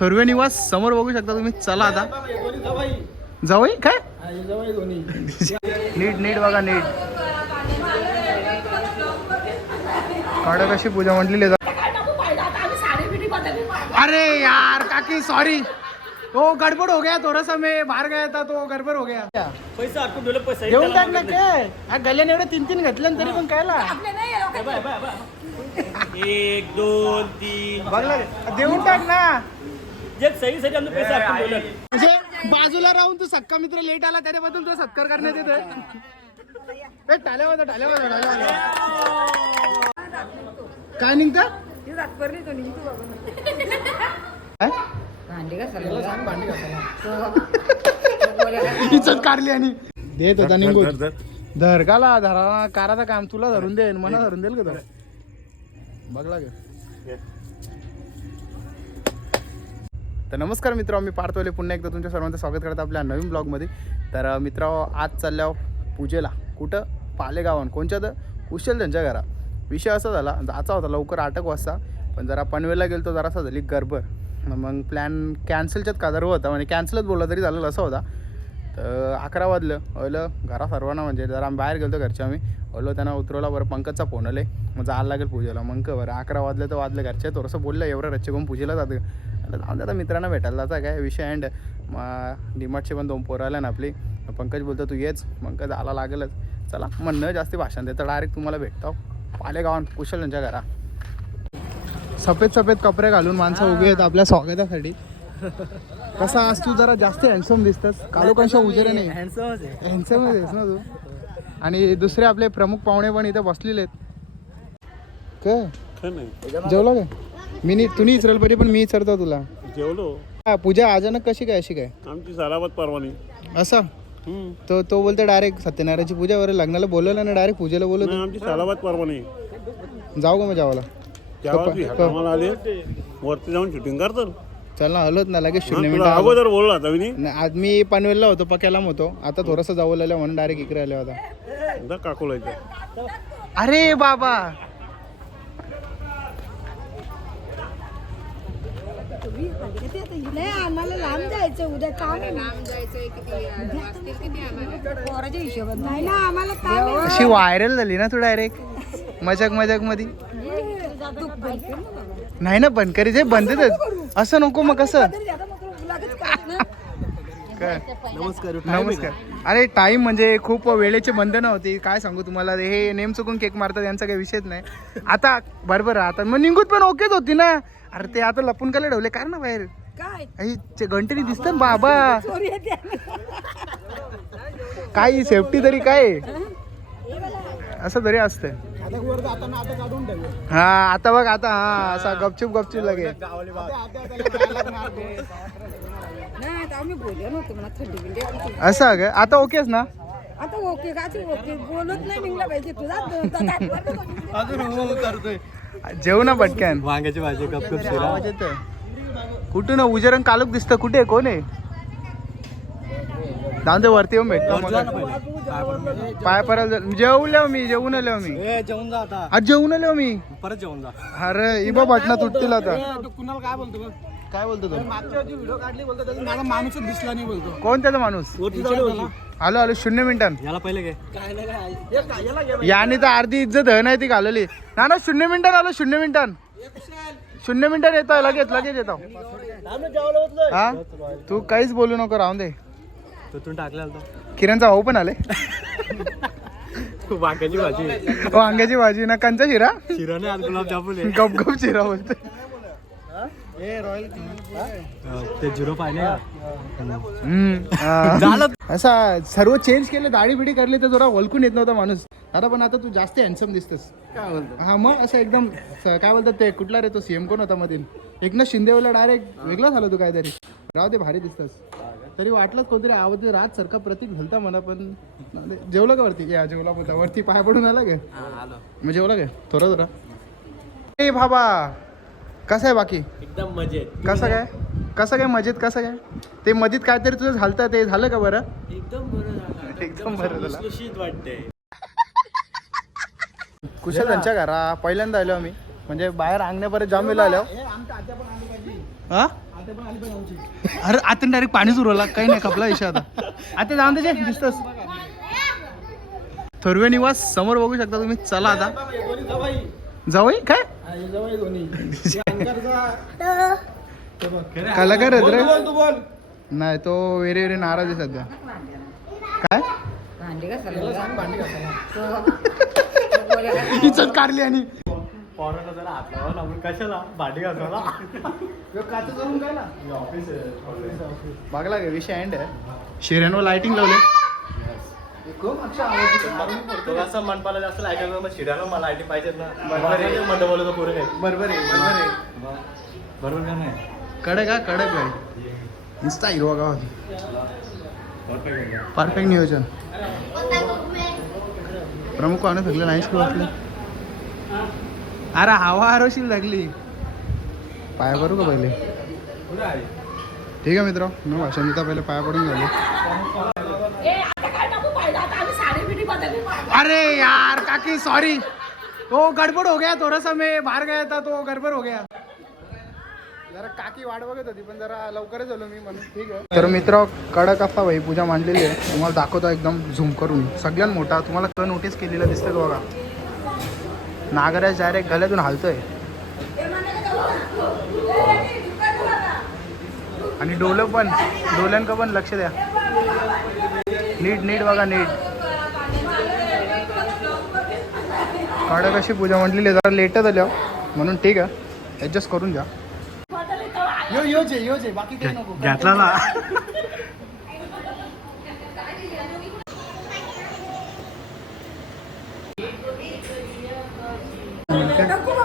थोरवे निवास समोर बघू शकता तुम्ही. चला आता. जावई? काय? नीट नीट बघा नीट. काढा कशी पूजा म्हटलेली आहे. अरे यार काकी सॉरी ओ गडबड हो गया थोड़ा सा मैं. बाहर गया था तो गडबड हो गया. पैसा पैसा घेऊन टाक ना काय हा गल्याने एवढे तीन तीन घेतले तरी पण कायला एक दोन तीन. बघला देऊन टाक ना. जे सही साठी आम्ही पैसा आटून ठेवलं म्हणजे बाजूला राहून तू सक्का मित्र लेट आला त्याच्याबद्दल तुला सत्कार करण्यात येतोय. ए, टाल्या वाजा टाल्या वाजा टाल्या वाजा काय निघतं? इज्जत काढली आणि. देत होता निघून. धर काला धरा काराचं काम तुला धरून देईन मला धरून देईल का तो? बघला गे तर नमस्कार मित्र मी पार्थवले पुन्हा एकदा तुमच्या सर्वांचं स्वागत करत आपल्या नवीन ब्लॉगमध्ये. तर मित्र आज चालल्या पूजेला. कुठं? पालेगावान कोणच्या तर? कुशल त्यांच्या घरा विषय असा झाला जायचा होता लवकर आठ एक वाजता पण जरा पनवेलला गेलो तो जरासा झाली गडबड. मग प्लॅन कॅन्सलच्याच कादर होता म्हणजे कॅन्सलच बोलला तरी झालं असं होता. तर अकरा वाजलं. ओलं घरा सर्वांना म्हणजे जरा आम्ही बाहेर गेलो घरच्या आम्ही. ओलो त्यांना उतरवला बरं पंकजचा फोन आले मग जायला लागेल पूजेला. मग बरं अकरा वाजलं तर वाजले घरचे थोडंसं बोललं एवढं रच्चे घेऊन पूजेला जातं जाऊन द्या आता मित्रांना भेटायला जाता काय विषय. अँड मग डिमार्टचे पण दोन पोरं आल्या ना आपली. मग पंकज बोलतो तू येच. मग काय जायला लागेलच. चला म्हणणं जास्ती भाषण देतं. डायरेक्ट तुम्हाला भेटतो. पालेगावान कुशल यांच्या घरा. सफेद सफेद कपडे घालून माणसं उभी आहेत आपल्या स्वागतासाठी. कसा आज तू? जरा जास्त हँडसम दिसतस. कालो कशा उजेरे नाही हँडसम आहेस ना तू. आणि दुसरे आपले प्रमुख पाहुणे पण इथे बसलेले आहेत. काय? जेवला काय? मी नाही तुम्ही विचारायला पाहिजे पण मी विचारतो तुला. जेवलो. हा, पूजा अचानक कशी काय अशी काय? आमची सालाबाद परवानी. असं? तो तो बोलतो डायरेक्ट सत्यनारायणची पूजा वगैरे लग्नाला बोलवलं ना डायरेक्ट पूजेला नाही बोलवतो आमची सालाबाद परवानी. जाऊ का मग जेवायला कामाला आले. वरती जाऊन शूटिंग करतो चल ना हलोत ना लगेच शून्य तुला मिनिटं अगोदर बोलला होता मी नाही, आज मी पनवेलला होतो पक्याला होतो. आता थोडंसं जाऊ लागलं म्हणून डायरेक्ट इकडे आले होता. काकोलायचं अरे बाबा! नाही आम्हाला लांब जायचं उद्या काम लांब पोराच्या हिशोबात नाही. ना आम्हाला काम. अशी व्हायरल झाली ना तू डायरेक्ट मजाक मजाकमध्ये. नाही ना बंद करी जे बंदच असं नको मग कसं तरी आता मग लगेच काढ ना. काय नमस्कार. अरे टाइम म्हणजे खूप वेळेचे बंधनं होती. काय सांगू तुम्हाला? हे नेम चुकून केक मारतात यांचा काही विषयच नाही. आता बरोबर आता मग निघूत पण ओकेच होती ना. अरे ते आता लपून काय ठेवले काय ना बाहेर? काय? आई, घंटेनी दिसत ना बाबा. चोरी येते. काय सेफ्टी तरी काय? असं तरी असतंय. हा आता बघ आता हा असा गपचूप गपचूप लगे. नाही आता आम्ही बोललो नव्हतो म्हणा थंडी बिंडी आमची. असं ग आता ओकेच ना? आता ओके ओके. बोलत नाही निघला पाहिजे. तुझा जेवू ना पटकन. वांग्याची भाजी गप आवाज येतोय. कुठून उजेरंग कालोक दिसतं. कुठे? कोण आहे? ते वरती येऊन भेटतो पाय परत जेवलो मी जेवून आलो मी. जेवून जा आता. आज जेवून आलो मी. परत जेवून जा. अरे इबा बटना तुटतील आता. कुणाला काय बोलतो काय बोलतो तो? मागच्या व्हिडिओ काढली बोलतो त्याचा माझा माणूसच दिसला नाही बोलतो. कोण त्याचा माणूस? वरती जाऊ आलो आलो शून्य मिनिटां. याला पहिले काय काय नाही काय याने तर अर्धी इज्जत आहे नाही ती घालवली. ना ना शून्य मिनिटां आलो शून्य मिनिटां. शून्य मिनिटां येतो लगेच लगेच येतो हा? तू काहीच बोलू नको राहून दे. तुतून टाकला किरणचा भाऊ पण आले वांग्याची भाजी. वांग्याची भाजी ना कंचा शिरा? शिराने आज गुलाब जामुन गप गप शिरा बोलतो ते झिरो. असा सर्व चेंज केले दाढी बिडी करली तर जरा ओळखून येत नव्हता माणूस. आता पण आता तू जास्त हँडसम दिसतस. हा मग असं एकदम काय बोलतात ते कुठला रे तो सीएम कोण होता मधील? एकनाथ शिंदेवाला डायरेक्ट वेगळा झाला तू काहीतरी. राव ते भारी दिसतस. तरी वाटलंच कोणतरी आवाज रात सारखा प्रतीक घालता मला पण जेवलं का वरती? या जेवला बोलता वरती पाय पडून आला का? मग जेवला का? थोडं थोडं ए बाबा! कसं आहे बाकी? एकदम मजेत. कसं काय? कसं काय मजेत कसं काय? ते मधीत काहीतरी तुझं झालतं ते झालं का बरं? एकदम बरं झालं एकदम बरं झालं. कुशल त्यांच्या घरा पहिल्यांदा आलो आम्ही. म्हणजे बाहेर अंगण्यापर्यंत जाम वेळेला आलो हा? अरे आता डायरेक्ट पाणीच उरवला काही नाही खपला विषय आता. आता जाऊन त्याचे दिसतस. थर्वे निवास समोर बघू शकता तुम्ही. चला आता. जावई काय? कलाकार आहेत रे. नाही तो वेरे वेरे नाराज आहे सध्या. काय? इज्जत काढली आणि. पोरांना जरा हात लावा ना आपण कशाला? भांडी घासायला? बघला का विषय एंड आहे. शिऱ्यांवर लाइटिंग लावले असं मनपाला जास्त ऐकायला मग शिरायला मला आयटी पाहिजेत ना. बरोबर आहे. मंड बोलतो पुढे काय? बरोबर आहे बरोबर आहे. बरोबर का नाही? कडक हा कडक आहे नुसता हिरवा गावात परफेक्ट नियोजन. प्रमुख पाहुणे थकले नाहीच किंवा वाटले. अरे हवा हरवशील लागली. पाया पडू का पहिले? ठीक आहे मित्र न भाषण देता पहिले पाया पडून झाले अरे यार काकी सॉरी तो गडबड हो गया थोड़ा सा मैं बाहर गया था तो गडबड हो गया. जरा काकी वाट बघत होती पण जरा लवकरच झालो मी म्हणून. ठीक आहे. तर मित्र कडक असा भाई पूजा मांडलेली आहे. तुम्हाला दाखवतो एकदम झूम करून. सगळ्यात मोठा तुम्हाला क नोटीस केलेला दिसतोय बघा. नागराज डायरेक्ट गल्यातून हालतोय. आणि डोलं पण डोल्यांक पण लक्ष द्या. नीट नीट बघा नीट. कडक अशी पूजा म्हटलेली आहे, जरा लेटच आल्या. म्हणून ठीक आहे. ऍडजस्ट करून घ्या. यो बाकी काही नको. घातला ना.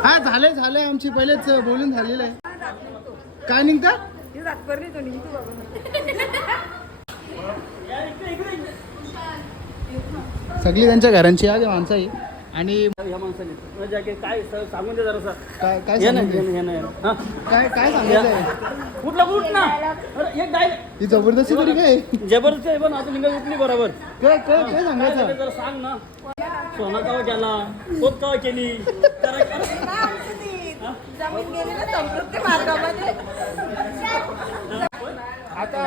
हा झाले झाले. आमची पहिलेच बोलून झालेलं आहे. काय निघता? सगळी त्यांच्या घरांची आहे माणसं आहे आणि या माणसाने. काय सांगून दे जरा काय काय? काय काय सांगायचंय? कुठला कुठ ना. अरे एक ही जबरदस्ती तरी काय? जबरदस्त आहे पण आता लिंगा उठली बरोबर. काय काय काय सांगायचं? जरा सांग ना. सोना कावा केला पोत कावा केली? करा. करा जमीन गेली ना संपृक्ती मार्गामध्ये. आता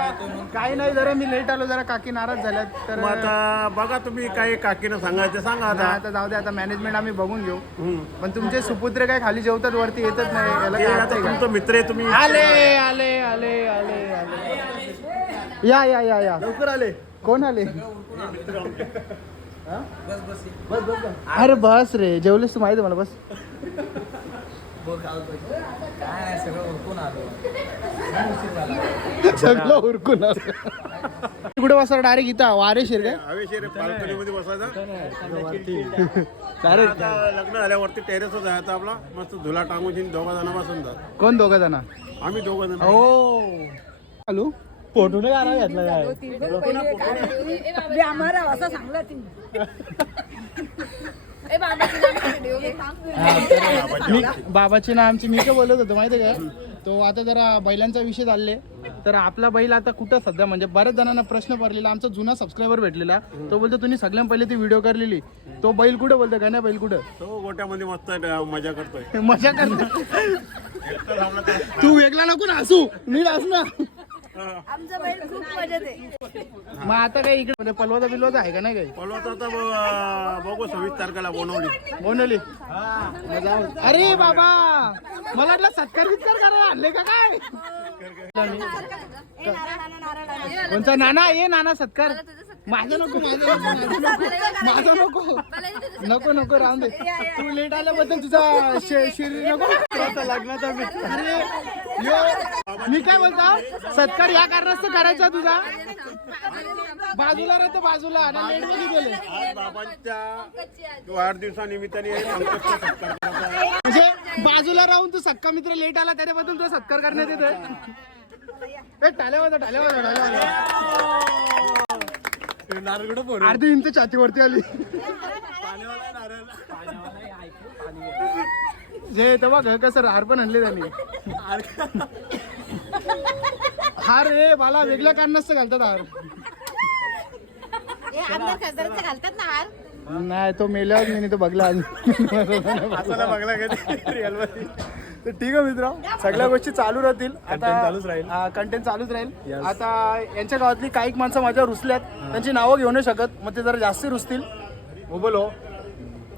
काही नाही जरा मी लेट आलो जरा काकी नाराज झाल्यात. तर मग आता बघा तुम्ही काही काकीनं सांगायचं सांगा आता. आता जाऊ दे आता मॅनेजमेंट आम्ही बघून घेऊ. हम्म. पण तुमचे सुपुत्र काय खाली जेवतात वरती येतच नाही याला ते काय आता अर्थ आहे? का? तुमचं मित्र आहे तुम्ही आले आले आले आले आले. या या या या. लवकर आले. कोण आले? अरे बस रे जेवलेस तू माहिती आहे मला बस. सगळं उरकून आलं. कुठे बसणार? डायरेक्ट इथं वारेशीर काय? हवेशीर बाल्कनीमध्ये बसायचा. डायरेक्ट आता लग्न झाल्यावरती टेरेसवर जायचं आपला. मस्त झुला टांगून दोघा जण बसून जात. कोण दोघं जण? आम्ही दोघं जण. ओ हॅलो? फोटो नाही काढा घेतला काय? आम्हाला असं सांगलं तिने मी बाबाची ना आमची मी काय बोलत होतो माहिती आहे का? तो आता जरा बैलांचा विषय चालले तर आपला बैल आता कुठं सध्या? म्हणजे बऱ्याच जणांना प्रश्न पडलेला. आमचा जुना सबस्क्रायबर भेटलेला. तो बोलतो तुम्ही सगळ्यात पहिले ती व्हिडिओ करलेली तो बैल कुठं बोलतो का नाही बैल कुठं? तो गोट्यामध्ये मस्त मजा करतोय. मजा कर तू वेगळा नको ना हसू. नीट हसू ना. आमचं बैल खूप मजेत आहे. मग आता काही इकडे म्हणजे पलवाचा बिलवाचा आहे का नाही काही? पलवाचा आता ब- बघू सव्वीस तारखेला बनवली. बोनवली. अरे बाबा मला वाटलं सत्कार बित्कार करायला आणले का काय? कोणचा नाना ये नाना सत्कार? माझा नको माझा नको माझा नको नको नको. राहून दे. तू लेट आल्याबद्दल तुझा शे- शरीर नको. लग्नाचा बी- अरे यो मी काय बोलतो? सत्कार या कारणास्तव करायचा तुझा? बाजूला राहतो बाजूला. आणि लेटमध्ये गेले? बाबांच्या वाढदिवसानिमित्ताने. म्हणजे बाजूला राहून तू सक्का मित्र लेट आला त्याच्याबद्दल तुझा सत्कार करण्यात येतोय. ए, टाळ्या वाजवा, टाळ्या अर्धी इंच छातीवरती आली. जे तेव्हा घर कसं हार पण आणले त्यांनी. हार रे मला वेगळ्या कारणास्तव घालतात हार. घालतात ना हार? नाही तो मेल्यावर मी नाही तो बघला आज बघला का ते real मध्ये? तर ठीक आहे मित्र. सगळ्या गोष्टी चालू राहतील. आता चालूच राहील. कंटेंट चालूच राहील. आता यांच्या गावातली काही माणसं माझ्यावर रुसल्यात त्यांची नावं घेऊ नाही शकत. मग ते जरा जास्त रुसतील. हो बोलो.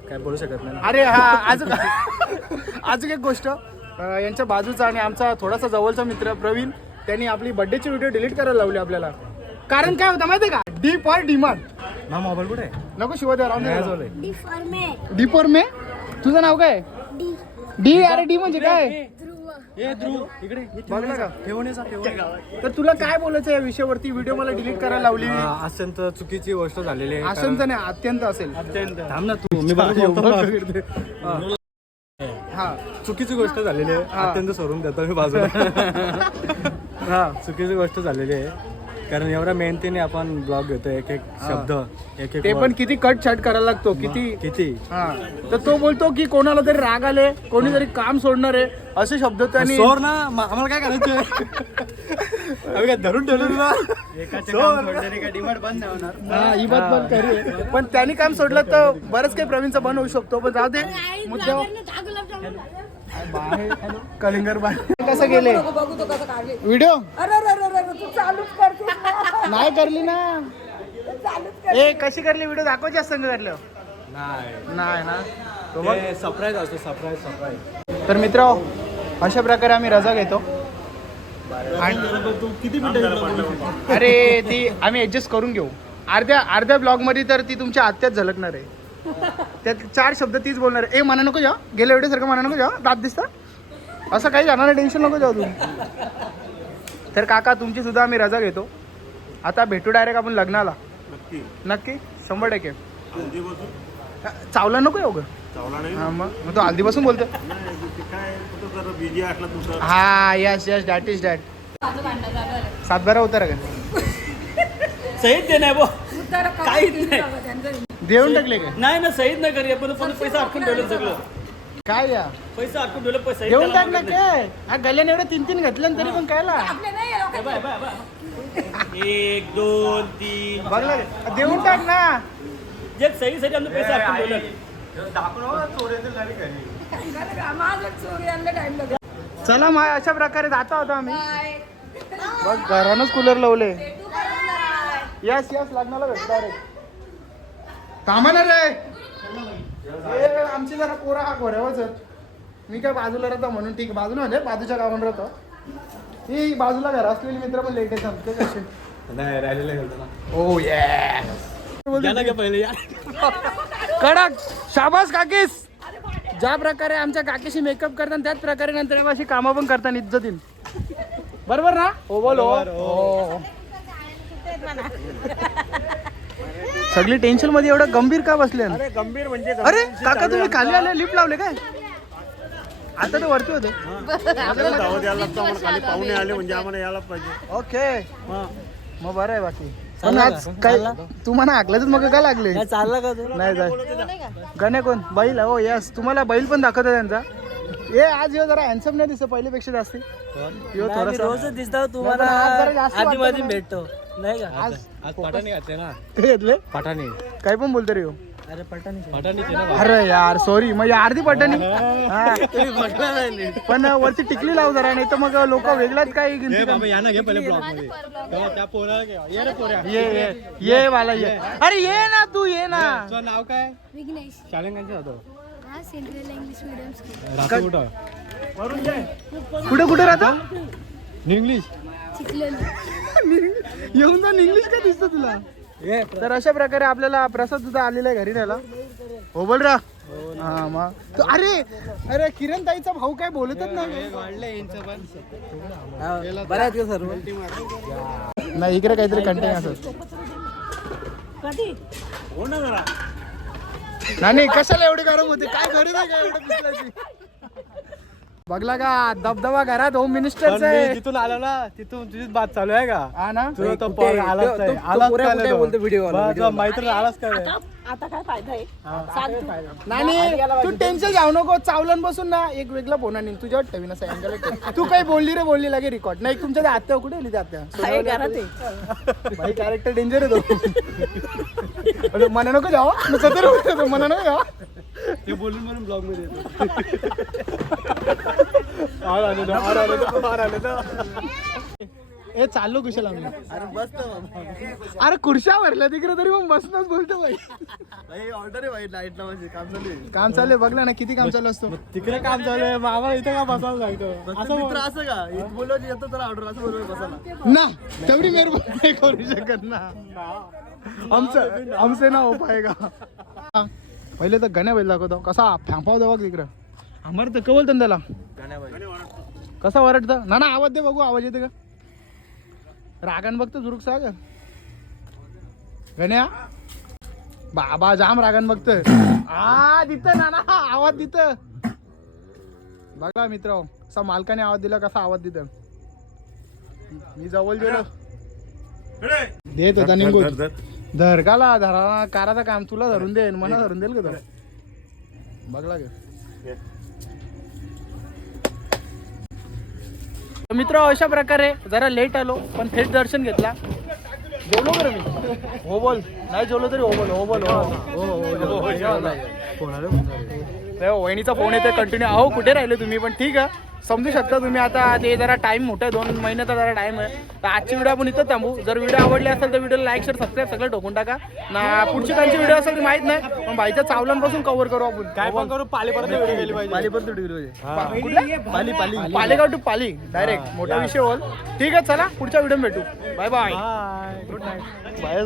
काय बोलू शकत नाही अरे हा अजून अजून एक गोष्ट. यांच्या बाजूचा आणि आमचा थोडासा जवळचा मित्र प्रवीण त्यांनी आपली बर्थडेची व्हिडिओ डिलीट करायला लावली आपल्याला. कारण काय होतं माहितीये का? डी फॉर डिमांड ना मोबाईल कुठे? नको शिवाय आहे. डी फॉर मे तुझं नाव काय? डी अरे डी म्हणजे काय? ए ध्रुव. इकडे बघलं का ठेवणीचा ठेवणे तर तुला काय बोलायचं या विषयावरती? व्हिडिओ मला डिलीट करायला लावली. अत्यंत चुकीची गोष्ट झालेली आहे तर नाही अत्यंत असेल. कारण- थांब ना तू मी हा चुकीची गोष्ट झालेली आहे. हा. अत्यंत सोडून देतो मी बाजूला. हा चुकीची गोष्ट झालेली आहे. कारण एवढ्या मेहनतीने आपण ब्लॉग घेतो एक एक शब्द एक एक ते word. पण किती कट छट करायला लागतो किती? किती? हा. तर तो बोलतो की कोणाला तरी राग आले कोणी तरी काम सोडणार आहे असे शब्द त्यांनी सोर ना म- आम्हाला काय करायचं आम्ही काय धरून ठेवलं ना? हा, ही बात पण खरी आहे. पण त्यांनी काम सोडलं तर बरंच काही प्रवीणचं बंद होऊ शकतो पण जाऊ दे. मुद्दा कलिंगर बाय कसं गेले? बघू बघू तो कसं काढले व्हिडिओ? अरे अरे अरे अरे तू चालूच करतेस ना. नाही करली ना. तू चालूच कर ए कशी करली व्हिडिओ? दाखवायची असतं करलं नाही. नाही ना? तो. सरप्राईज असतो सरप्राईज सरप्राईज तर मित्र अशा प्रकारे आम्ही रजा घेतो. आणि- अरे ती आम्ही ऍडजस्ट करून घेऊ. अर्ध्या अर्ध्या ब्लॉगमध्ये तर ती तुमच्या आत्याच झलकणार आहे. त्यात चार शब्द तीच बोलणार. आहे ए म्हणा नको जा गेल्या वेळेस सारखं म्हणा नको जा दात दिसता असं काही जाणार टेन्शन नको जाऊ तुम्ही. तर काका तुमची सुद्धा आम्ही रजा घेतो. आता भेटू डायरेक्ट आपण लग्नाला. नक्की. नक्की? शंभर टक्के. चावला नको येऊ ग? चावला नाही. हा मग? मग तो हल्दीपासून बोलतो हा yes yes that is that सातबारा उतारा का सहीद दे नाही बो. काहीच नाही. देऊन टाकले का? नाही ना सहीद नाही करूया पण पण पैसे अडकून ठेवलं सगळं. काय या? पैसे अडकून ठेवलं पैसे देऊन टाक ना काय? हा गल्याने एवढं तीन तीन घातलं तरी पण कायला आपले नाही आहे लोकं. एक दोन तीन. बघला का? देऊन टाक ना. जे सहीसाठी आमचे पैसे अडकून ठेवलं. खरं का? माझं चोरी आणलं टाइम लागेल. चला माय अशा प्रकारे जाता होता आम्ही. बाय. बघ घरानच कूलर लावले. बाय. यस यस लग्नाला भेटतो रे थांबा ना रे. ए, आमची जरा पोरा हा घोऱ्यावरच आहेत. मी काय बाजूला राहतो म्हणून ठीक आहे. बाजूला म्हणजे बाजूच्या गावात राहतो. ही बाजूला घर असलेली मित्र पण लेट येतात ते कसे? नाही राहिलेलं गेलं ना ओ ये घे पहिले या. कडक शाबास काकीस. ज्या प्रकारे आमच्या काकीशी मेकअप करतात त्याच प्रकारे नंतर अशी कामं पण करतात इज्जतीन बरोबर ना? हो बोल. हो. सगळी टेन्शनमध्ये एवढं गंभीर का बसले अरे गंभीर म्हणजे अरे काका तुम्ही खाली आले लिफ्ट लावले काय? आता तर वरती होते. आपल्याला धावत यायला लागतं आम्हाला खाली पाहुणे आले म्हणजे आम्हाला यायला पाहिजे. ओके. मग बरं आहे बाकी. पण आज काय तुम्हाला हाकलं मग काय लागले? चालला का तू? नाही जाय गणे कोण? बैल? हो यस तुम्हाला बैल पण दाखवतो त्यांचा. ए आज ह्यो जरा हॅन्सम नाही दिसत पहिल्यापेक्षा जास्त. थोडासा रोज दिसतो तुम्हाला आज जरा जास्त आधी वाटतं मध्ये ना. भेटतो. नाही का? आज आज पठाणी घातले ना. ते घेतले? पठाणी. काय पण बोलतो रे ह्यो. अरे पलटानी पठाणी ते ना अरे यार सॉरी मग अर्धी पट्टानी हा. पण वरती टिकली लाव जरा नाही तर मग लोक वेगळाच गिनती बाबा या ना घे पहिले ब्लॉगमध्ये. तेव्हा त्या पोराला घे. ये रे पोऱ्या. ये ये ये वाला ये. अरे ये ना तू ये ना. तुझं नाव काय? विघ्नेश. जातो हा सेंट्रल इंग्लिश मिडियम स्कूल राहतो कुठं कुठे कुठे राहतो? इंग्लिश चिखलेली. येऊन जाऊन इंग्लिश काय दिसतं तुला? ये तर अशा प्रकारे आपल्याला प्रसाद सुद्धा आलेला आहे घरी न्यायला. हो बोल रा. हा मग तो अरे अरे किरण ताईचा भाऊ काय बोलतच नाही. का सर्व? नाही इकडे काहीतरी कंटेन असत हो ना जरा. नाही कशाला एवढी गरम होते? काय गरज आहे का एवढं पिसल्याची बघला का दबदबा घरात होम मिनिस्टरचा पण मी आहे जिथून आलो ना तिथून तुझीच बात चालू आहे का? हा ना? तुझा तो पोर आलाच नाही. आलाच काय नाही तो. बरं, तुझा मैत्रीण आलाच काय. आता काय फायदा आहे? नाही नाही, तू. टेन्शन घेऊ नको चावलन बसून ना एक वेगळा फोन आणि. तुझ्यावर ठेवीन असं अँगल तू काही बोलली रे बोलली लागे रेकॉर्ड नाही तुमच्या त्या आत्या कुठे गेली त्या आत्या? आहे. कॅरेक्टर डेंजर आहे तो. मना नको जाओ सतर मना नको जाओ ते बोलून म्हणून ब्लॉगमध्ये येतो. और आले तो, और आले तो, और आले तो. ए चाललो कुशल आम्ही. अरे बस अरे खुर्च्या भरल्या तिकडे तरी मग बसनच बोलतो बाई. भाई ऑर्डर आहे भाई नाईटला म्हणजे काम चालू आहे. काम चालू आहे बघ ना किती काम चालू असतो. तिकडे काम चालू आहे मामा इथे का बसायला जायचं? असं मित्र असं का? इथं येतो तर ऑर्डर असं बोललो बसायला. ना तेवढी मेहरबानी नाही करू शकत ना. आमचं आमचे ना हो पाएगा हा. पहिले तर गण्या बैल दाखवतो. कसा फॅंफावतो बघ तिकडं. आम्हाला तर कवल त्याला कसा वरटतं ना ना आवाज दे बघू आवाज येते का? रागान बघतो जुरुक साग गण्या? बाबा जाम रागान बघतोय आ तिथं ना ना आवाज तिथं बघा मित्र असा मालकाने आवाज दिला कसा आवाज तिथं मी जवळ गेलो. देत होता निघून धर काला धरा काराचं काम तुला धरून देईन मला धरून देईल का तो? बघला गे. मित्र अशा प्रकारे जरा लेट आलो पण थेट दर्शन घेतला जेवलो बरं मी हो बोल नाही जेवलो तरी हो बोल हो बोल हो हो, हो, हो, वहिनीचा फोन येते कंटिन्यू अहो कुठे राहिले तुम्ही? पण ठीक आहे. समजू शकता तुम्ही आता ते जरा टाइम मोठा आहे. दोन महिन्याचा जरा टाइम आहे. तर आजची व्हिडिओ आपण इथं थांबू. जर व्हिडिओ आवडली असेल तर व्हिडिओला लाईक शेअर सबस्क्राईब सगळं ठोकून टाका. ना पुढची कालची व्हिडिओ असेल ती माहीत नाही. पण भाईच्या चावलांपासून कव्हर करू आपण. काय पण करू पालीपर्यंत व्हिडिओ गेली पाहिजे. पालीपर्यंत डिग्री पाहिजे कुठल्या? पाली पाली पालेगाव टू पाली. डायरेक्ट मोठा विषय होल. ठीक आहे चला. पुढच्या व्हिडिओ भेटू. Bye bye good night bye